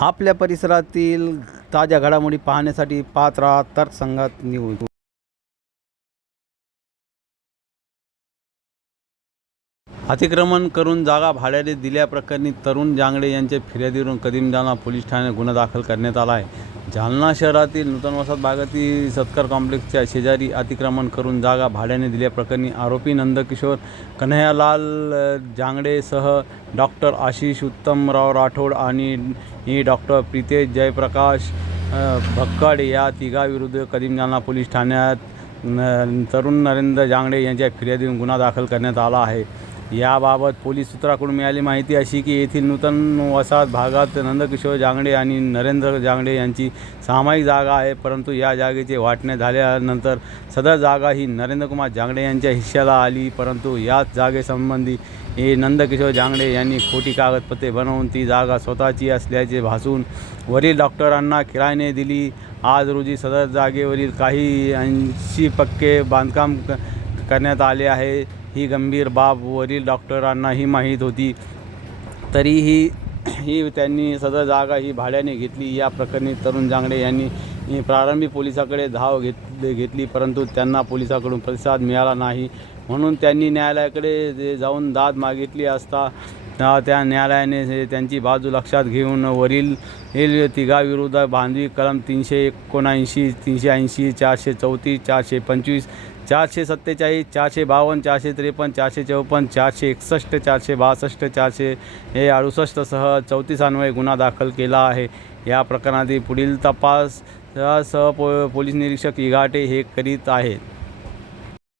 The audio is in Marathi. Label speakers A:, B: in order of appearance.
A: आपल्या परिसरातील ताज्या घडामोडी पाहण्यासाठी पात्रा राहा तर्कसंघात न्यूज अतिक्रमण करून जागा भाड्याने दिल्याप्रकरणी तरुण जांगडे यांच्या फिर्यादीवरून कदीम पोलीस ठाण्यात गुन्हा दाखल करण्यात आला आहे. जालना शहरातील नूतन वसाहत भागातील सत्कार कॉम्प्लेक्सच्या शेजारी अतिक्रमण करून जागा भाड्याने दिल्याप्रकरणी आरोपी नंदकिशोर कन्हैयालाल जांगडेसह डॉक्टर आशिष उत्तमराव राठोड आणि डॉक्टर प्रितेश जयप्रकाश भक्काडे या तिघाविरुद्ध कदीम जालना पोलीस ठाण्यात तरुण नरेंद्र जांगडे यांच्या फिर्यादीतून गुन्हा दाखल करण्यात आला आहे. याबाबत पोलीस सूत्राकडून मिळाली माहिती अशी की येथील नूतन वसाहत भागात नंदकिशोर जांगडे आणि नरेंद्र जांगडे यांची सामायिक जागा आहे. परंतु या जागेचे वाटणे झाल्यानंतर सदर जागा ही नरेंद्रकुमार जांगडे यांच्या हिश्श्याला आली. परंतु याच जागेसंबंधी हे नंदकिशोर जांगडे यांनी खोटी कागदपत्रे बनवून ती जागा स्वतःची असल्याचे भासून वरील डॉक्टरांना किरायाने दिली. आज रोजी सदर जागेवरील काही ऐंशी पक्के बांधकाम क- करण्यात आले आहे. ही गंभीर बाब वरील डॉक्टरांनाही माहीत होती. तरीही ही त्यांनी सदर जागा ही भाड्याने घेतली. या प्रकरणी तरुण जांगडे यांनी प्रारंभी पोलिसाकडे धाव घेत घेतली परंतु त्यांना पोलिसाकडून प्रतिसाद मिळाला नाही. म्हणून त्यांनी न्यायालयाकडे जे जाऊन दाद मागितली असता त्या- न्यायालयाने त्यांची बाजू लक्षात घेऊन वरील तिघाविरुद्ध बांधवी कलम तीनशे एकोणऐंशी तीनशे ऐंशी चारशे चौतीस चारशे पंचवीस चारशे सत्तेचाळीस चारशे बावन्न चारशे त्रेपन्न चारशे चौपन्न चारशे एकसष्ट चारशे बासष्ट चारशे हे अडुसष्टसह चौतीसान्वये गुन्हा दाखल केला आहे. या प्रकरणातील पुढील तपास सह पो पोलीस निरीक्षक इघाटे हे करीत आहेत.